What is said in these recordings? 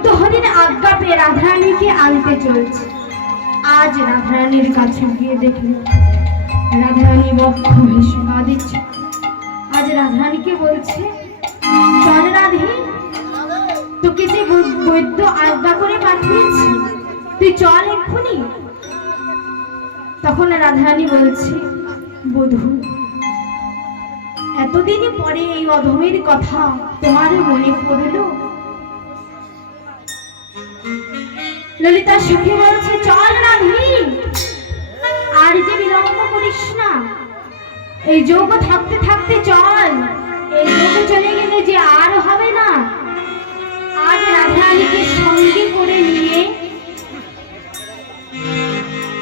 বৈদ্যহরির আজ্ঞা পেয়ে রাধারানীকে আনতে চলছে। আজ রাধারানীর কাছে গিয়ে দেখল রাধারানী বক্ষ ভেসে কাঁদিচ্ছে। আজ রাধারানীকে বলছে, চল রাধে, তোকে যে বৈদ্য আজ্ঞা করে পাঠিয়েছি, তুই চল এক্ষুনি। তখন রাধারানী বলছে, বধূ, এতদিন পরে এই অধমের কথা তোমার মনে পড়ল? ললিতা সুখী বলছে, চল রাধে, আর যে বিলম্ব করিস না, এই যোগ থাকতে থাকতে চল, এই যোগ চলে গেলে যে আর হবে না। আজ রাধারানীকে সঙ্গে করে নিয়ে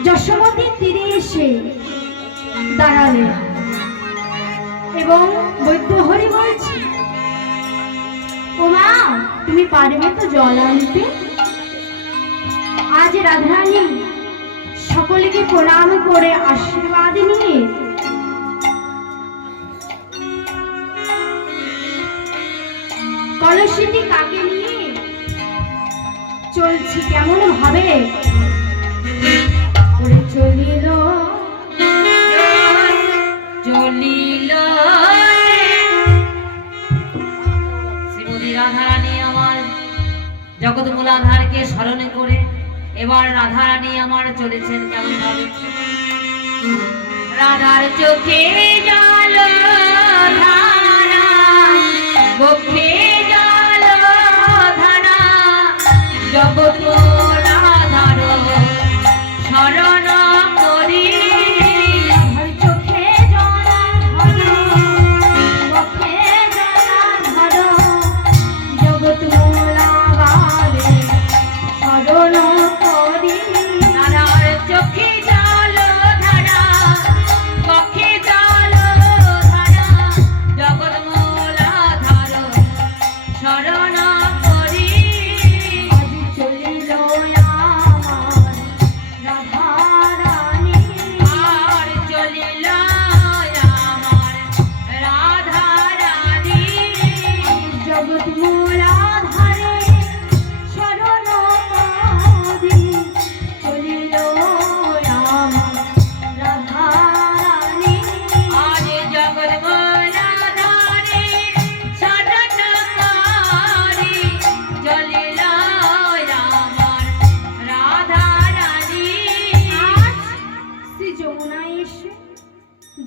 যশোমতীর তীরে এসে দাঁড়ালেন এবং বৈদ্যহরি বলছে, ও মা, তুমি পারবে তো জল আনতে? আজ রাধারানী সকলকে প্রণাম করে আশীর্বাদ নিয়ে কলসিটি কাকে নিয়ে চলছি কেমন ভাবে চলিল চলিল শ্রীমতী রাধারানী আমার জগৎ মূলাধারকে স্মরণ করে এবার রাধারানী আমার চলেছেন কেমন ভাবে। রাধার চোখে জল ধারা, বক্ষে জল ধারা, জগৎ মূলাধার স্মরণ করি।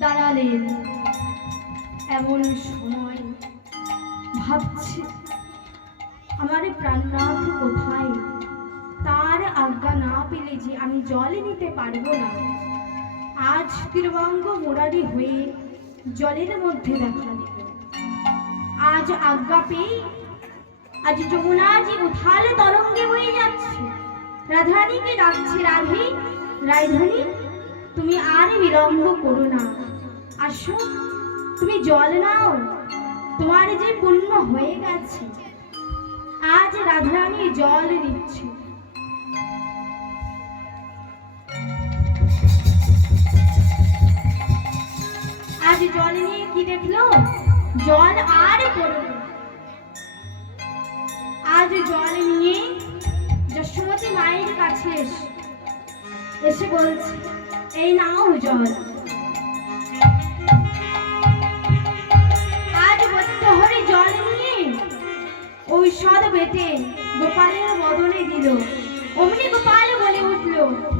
দাঁড়ালেন। এমন সময় ভাবছি, আমার প্রাণনাথ কোথায়? তার আজ্ঞা না পেলে যে আমি জল নিতে পারবো না। আজ তিরবঙ্গ মুরারি হয়ে জলের মধ্যে দেখা দিল। আজ আজ্ঞা পেয়ে আজ যমুনা যে উথাল তরঙ্গে বয়ে যাচ্ছে। রাধারানীকে ডাকছে, রাধে, রাধারানী, তুমি আর বিলম্ব করো না, আসো, তুমি জল নাও, তোমার যে পুণ্য হয়ে গেছে। আজ রাধারানী জল দিচ্ছে। আজ জল নিয়ে কি দেখলো? জল আর পড়ল। আজ জল নিয়ে যশোমতী মায়ের কাছে এসে বলছে, এই নাও জল। আজ বৈদ্যহরি জল নিয়ে ঔষধ বেটে গোপালের বদনে দিল। অমনি গোপাল বলে উঠল,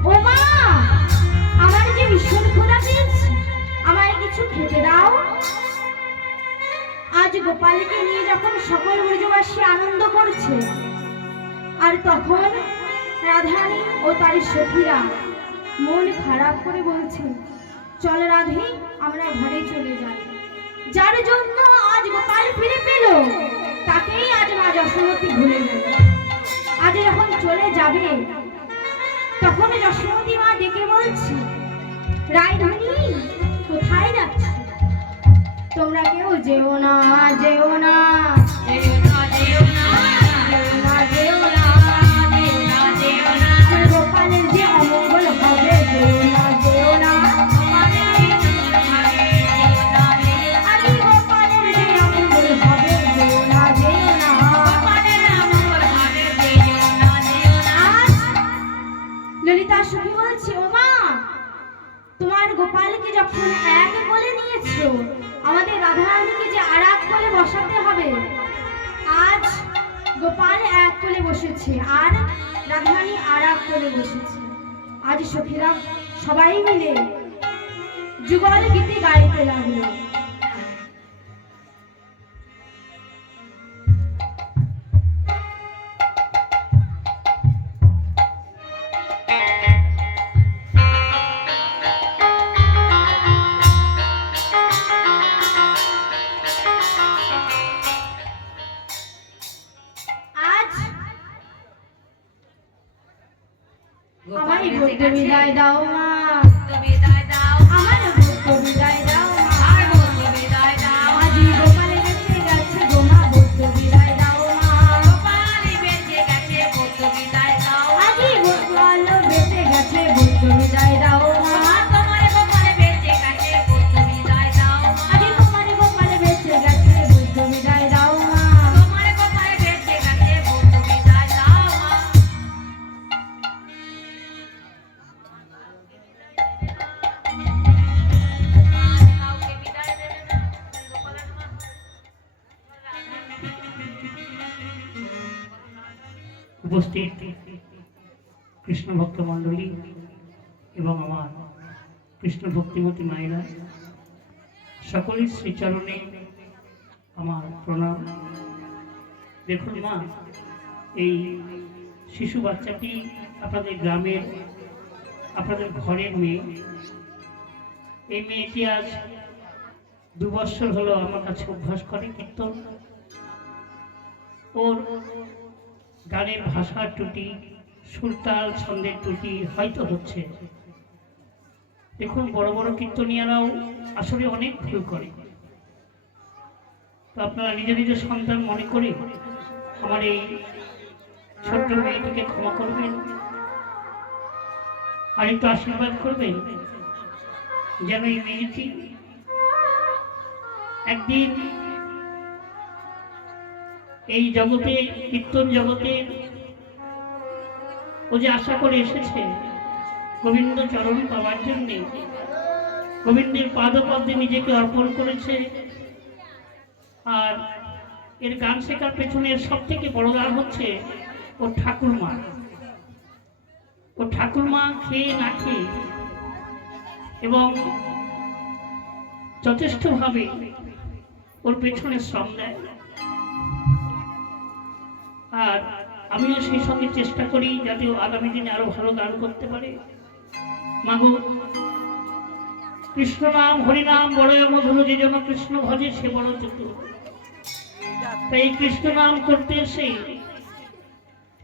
ও মা, আমার যে ভীষণ ক্ষুধা পেয়েছে, আমায় কিছু খেতে দাও। আজ গোপালকে নিয়ে যখন সকল ব্রজবাসী আনন্দ করছে, আর তখন রাধারানী ও তার সখীরা মন খারাপ করে বলছে, চল রাধে, আমরা ঘরে চলে যাই। যার জন্য আজ গোপাল ফিরে পেল, তাকেই আজ মা যশোমতী ভুলে গেল। আজ যখন চলে যাবে, তখন যশোমতী মা ডেকে বলছে, রায়ধনী, কোথায় যাচ্ছ? তোমরা কেউ যেও না, যেও না, যেও না, যেও না, যেও না, যেও না, যেও না, যেও না, গোপালের যে অমঙ্গল হবে, যেও না, যেও না, আমি গোপালের যে অমঙ্গল হবে, যেও না, যেও না, গোপালের অমঙ্গল হবে, যেও গোপাল এক কোলে বসেছে আর রাধারানী আর এক কোলে বসেছে। আজ সখীরা সবাই মিলে যুগল গীতি গাইতে লাগলো। আমায় বলতে বিদায় দাও মা, বিদায় দাও, আমার বলতে বিদায় দাও মা, আর বলতে বিদায় দাও। আজি গোপালে বেঁচে গেছে গো মা, বলতে বিদায় দাও মা, গোপালি বেঁচে গেছে, বলতে বিদায় দাও। আজি গোপাল বেঁচে গেছে বলতে বিদায় দাও মা, তোমার গোপালে বেঁচে গেছে, বলতে বিদায় দাও। আজি তোমার গোপালে বেঁচে গেছে বলতে বিদায় দাও মা, তোমার গোপালে বেঁচে গেছে, বলতে বিদায় দাও। কাউকে বিদায় দেবে না গোপালের মা। উপস্থিত কৃষ্ণ ভক্ত মণ্ডলী এবং আমার কৃষ্ণ ভক্তিমতী মায়েরা, সকলের শ্রীচরণে আমার প্রণাম। দেখুন মা, এই শিশু বাচ্চাটি আপনাদের গ্রামের, আপনাদের ঘরের মেয়ে। এই মেয়েটি আজ 2 বছর হলো আমার কাছে অভ্যাস করে কীর্তন। ওর গানের ভাষার ত্রুটি, সুরতাল ছন্দের ত্রুটি হয়তো হচ্ছে। দেখুন, বড় বড় কীর্তনিয়ারাও আসলে অনেক ভুল করে। তো আপনারা নিজের নিজের সন্তান মনে করে আমার এই ছোট্ট মেয়েটিকে ক্ষমা করবেন আর একটু আশীর্বাদ করবেন, যেন এই মেয়েটি একদিন এই জগতে, কীর্তন জগতে ও যে আশা করে এসেছে গোবিন্দ চরণ পাওয়ার জন্যে, গোবিন্দের পাদপদ্মে নিজেকে অর্পণ করেছে। আর এর গান শেখার পেছনের সব থেকে বড় গান হচ্ছে ওর ঠাকুরমা। ও ঠাকুরমা খেয়ে না খেয়ে এবং যথেষ্টভাবে ওর পেছনে শ্রম দেয়। আর আমিও সেই সঙ্গে চেষ্টা করি যাতে ও আগামী দিনে আরো ভালো গান করতে পারে। মাগো, কৃষ্ণ নাম হরিনাম বড় মধুর, যে জন্য কৃষ্ণ ভজে সে বড় চতুর। তাই এই কৃষ্ণ নাম করতে এসে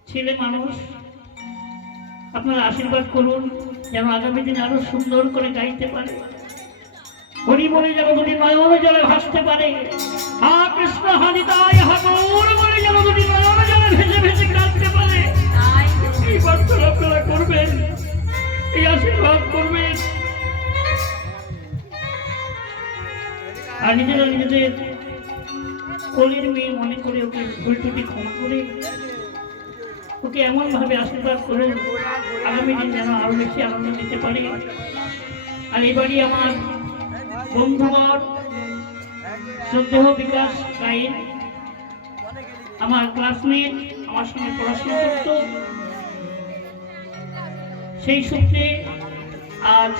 ছেলে মানুষ, আপনারা আশীর্বাদ করুন যেন আগামী দিনে আরো সুন্দর করে গাইতে পারে। হরি বলে যেন দুটি নয়ন জলে ভাসতে পারে। হা কৃষ্ণ হরিতায় হাগর বলে যেন দুটি নয়ন জলে ভেসে ভেসে কাঁদতে পারে। এই প্রার্থনা আপনারা করবেন, এই আশীর্বাদ করবেন। আর নিজেরা নিজেদের কোলের মেয়ে মনে করে ওকে ভুল ত্রুটি ক্ষমা করে ওকে এমন ভাবে আশীর্বাদ করুন আগামী দিন যেন আরো বেশি আনন্দ নিতে পারে। আর এবারই আমার বন্ধুবর শ্রদ্ধেয় বিকাশ গায়েন, আমার ক্লাসমেট, আমার সঙ্গে পড়াশোনা করত, সেই সূত্রে আজ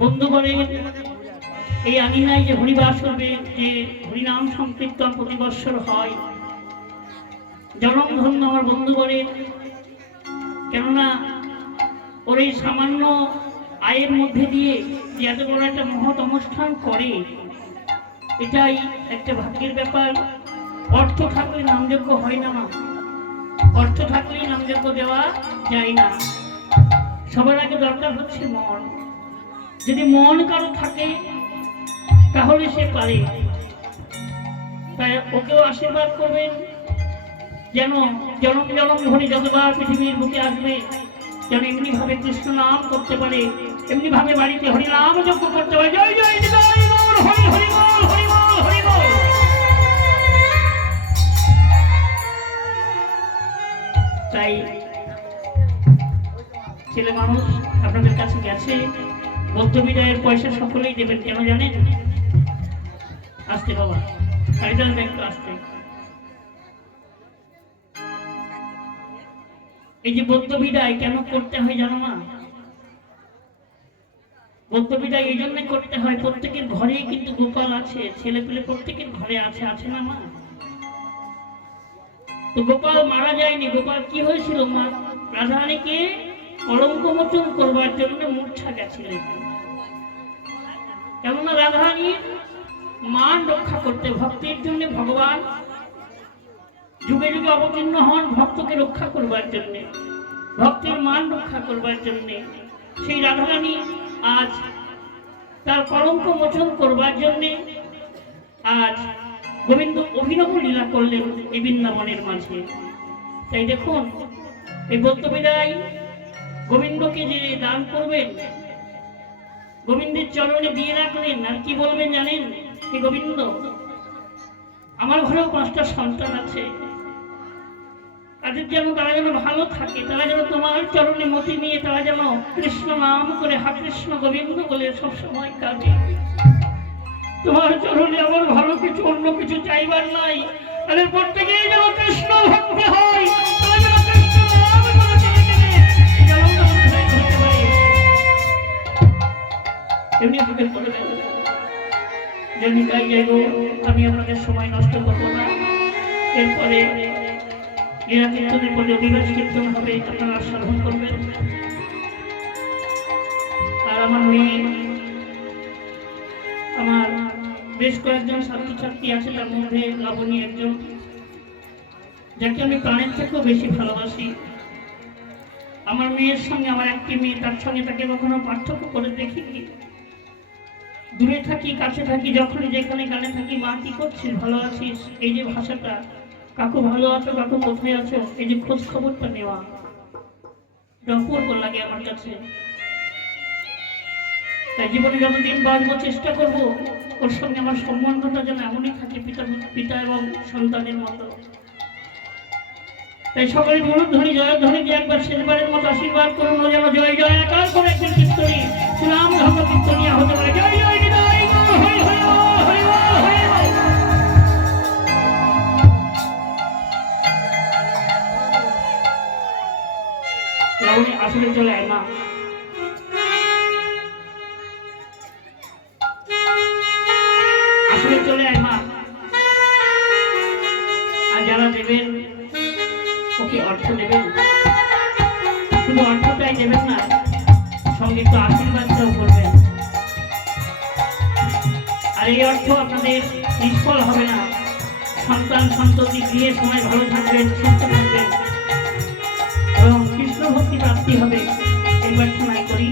বন্ধুবরের এই আঙিনায় যে হরিবাস হবে, যে হরিনাম সংকীর্তন প্রতি বৎসর হয়, জনমধন্য আমার বন্ধুবরের। কেননা ওর এই সামান্য আয়ের মধ্যে দিয়ে যে এত বড় একটা মহৎ অনুষ্ঠান করে, এটাই একটা ভাগ্যের ব্যাপার। অর্থ থাকলে নামযজ্ঞ হয় না, অর্থ থাকলেই নামযজ্ঞ দেওয়া যায় না। সবার আগে দরকার হচ্ছে মন। যদি মন কারো থাকে তাহলে সে পারে। তাই ওকেও আশীর্বাদ করবেন যেন জনম জনম ধরে যতবার পৃথিবীর বুকে আসবে যেন এমনি ভাবে কৃষ্ণ নাম করতে পারে, এমনি ভাবে বাড়িতে হরিনাম যজ্ঞ করতে পারে। জয় জয় নিতাই গৌর, হরি হরি বল, হরি বল, হরি বল। তাই ছেলে মানুষ আপনাদের কাছে গেছে, বৌদ্ধ বিদায়ের পয়সা সকলেই দেবেন। কেন জানেন? আসতে বাবা, গাড়িটা একটু আসতে। এই যে বৌদ্ধ বিদায় কেন করতে হয় জানো মা? বৌদ্ধ বিদায় এই জন্য করতে হয়, প্রত্যেকের ঘরেই কিন্তু গোপাল আছে, ছেলে পেলে প্রত্যেকের ঘরে আছে, আছে না মা? তো গোপাল মারা যায়নি। গোপাল কি হয়েছিল মা? রাধারানীকে কলঙ্ক মোচন করবার জন্য মূর্ছা গেছিলেন। কেননা রাধারানীর মান রক্ষা করতে, ভক্তের জন্য ভগবান যুগে যুগে অবতীর্ণ হন ভক্তকে রক্ষা করবার জন্য, ভক্তের মান রক্ষা করবার জন্য। সেই রাধারানী আজ তার কলঙ্ক মোচন করবার জন্য আজ গোবিন্দ অভিনব লীলা করলেন এই বৃন্দাবনের মাঝে। তাই দেখুন, এই বৌদ্ধ বিদায় গোবিন্দকে যে দান করবেন, গোবিন্দের চরণে দিয়ে রাখলেন, আর কি বলবেন জানেন? কি গোবিন্দ, আমার ঘরেও 5টা সন্তান আছে, তাদের যেন তারা যেন ভালো থাকে, তারা যেন তোমার চরণে মতি নিয়ে তারা যেন কৃষ্ণ নাম করে হা কৃষ্ণ গোবিন্দ বলে সবসময় কাঁদে। তোমার চরণে আমার ভালো কিছু, অন্য কিছু চাইবার নাই, তাদের প্রত্যেকেই যেন কৃষ্ণ ভক্তি হয়, তারা যেন কৃষ্ণ নাম করে চলে গেলে করতে পারে। এমনি ভাবে করে দেন। যেমনি তাই যাইব, আমি আপনাদের সময় নষ্ট করবো না। এরপরে লীলা কীর্তনের পরে অধিবাস কীর্তন হবে, আপনারা শ্রবণ করবেন। আর আমার মেয়ে, আমার বেশ কয়েকজন ছাত্রছাত্রী আছে, তার মধ্যে লাবণী একজন, যাকে আমি প্রাণের থেকেও বেশি ভালোবাসি। আমার মেয়ের সঙ্গে আমার একটি মেয়ে, তার সঙ্গে তাকে কখনো পার্থক্য করে দেখিনি। দূরে থাকি কাছে থাকি, যখনই যেখানে গানে থাকি, মা কি করছিস, ভালো আছিস, এই যে ভাষাটা, কাকু ভালো আছো, কাকু কোথায় আছো, এই যে খোঁজ খবরটা নেওয়া, অপূর্ব লাগে আমার কাছে। তাই জীবনে যতদিন বাঁচবো চেষ্টা করবো ওর সঙ্গে আমার সম্বন্ধটা যেন এমনই থাকে, পিতা এবং সন্তানের মতো। তাই সকলে বলুন ধরি জয়ধ্বনি দিয়ে একবার শেষবারের মতো আশীর্বাদ করুন, যেন জয় জয় আকার করে একজন কীর্তনী সুনাম ধর্ম কীর্তনিয়া হতে পারে। জয় জয় হরি হরি হরি হরি হরি। লাবণী আসলে চলে আয় মা। আসলে চলে আয় মা। আর যারা দেবেন ওকে অর্থ দেবেন, শুধু অর্থটাই দেবেন না, সঙ্গে একটু আশীর্বাদটাও করবেন। আর এই অর্থ আপনাদের নিষ্ফল হবে না, সন্তান সন্ততি গৃহে সময় ভালো থাকবেন, সুস্থ থাকবেন এবং কৃষ্ণ ভক্তি প্রাপ্তি হবে, এই প্রার্থনাই করি।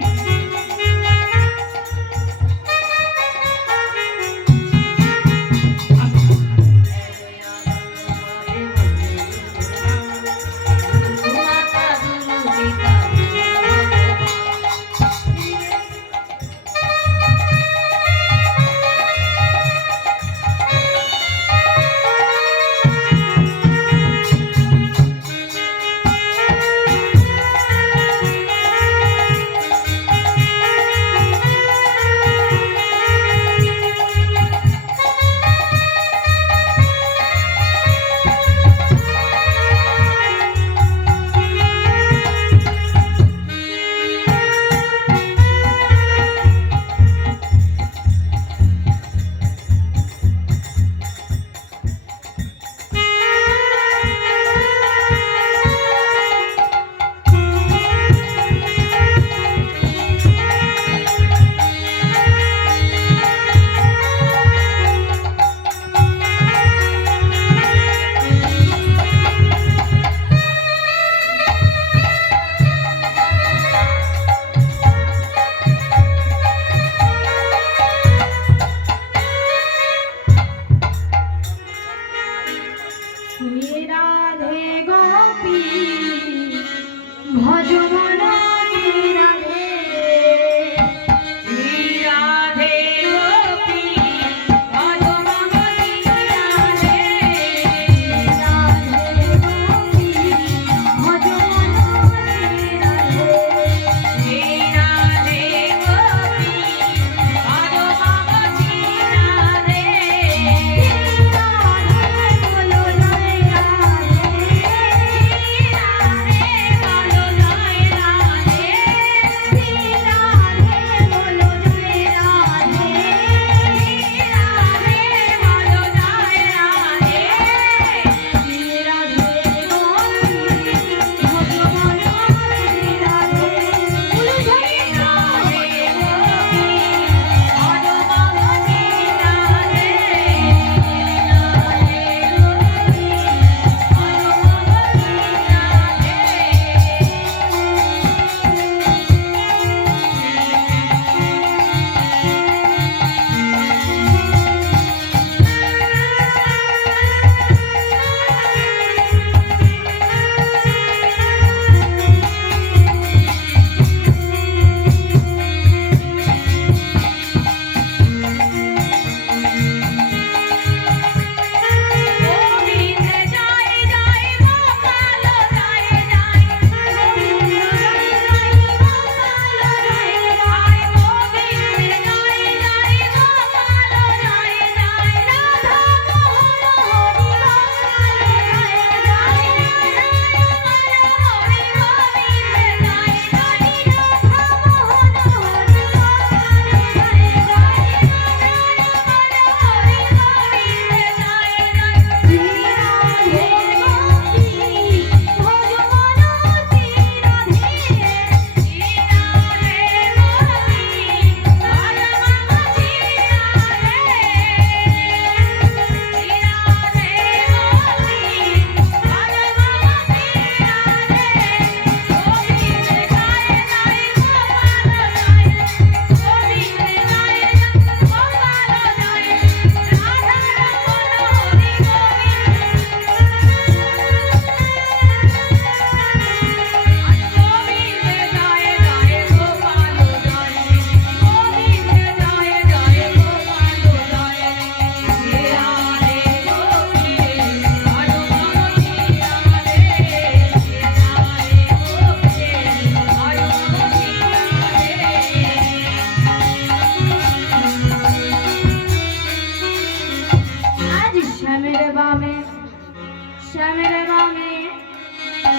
শ্যামের বামে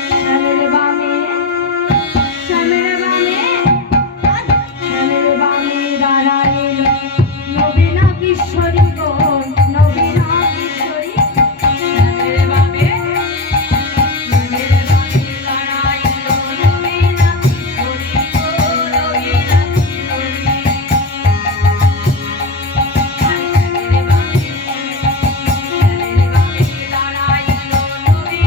শ্যামের বামে শ্যামের বামে শ্যামের বামে দাঁড়াইল নবীনা কিশোরী গো নবীনা কিশোরী শ্যামের বামে শ্যামের বামে দাঁড়াইল নবীনা কিশোরী গো নবীনা কিশোরী। শ্যামের বামে দাঁড়াইল নবীনা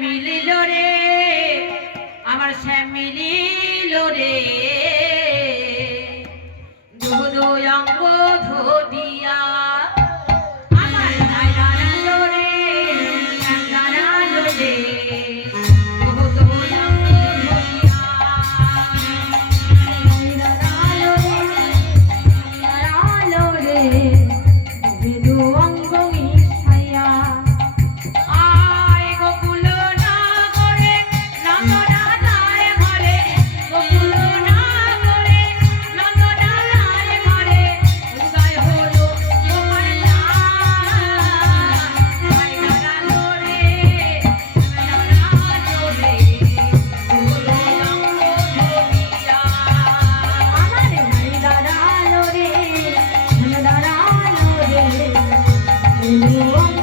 মিলিল রে আমার শ্যাম মিলিল রে দুদয়ঙ্গ ধদিয়া আমার নাই দাঁড়ালো রে শ্যাম দাঁড়ালো রে দুদয়ঙ্গ ধদিয়া দাঁড়ালো রে বিদু অঙ্গ মিশাইয়া আয় গোকুল নাগরে নন্দনালয় ঘরে গোকুল নাগরে নন্দনালয় ঘরে উদয় হলো তোমার লাল দাঁড়ালো রে দাঁড়ালো রে দুদয়ঙ্গ ধদিয়া আমার নাই দাঁড়ালো রে বিদু অঙ্গ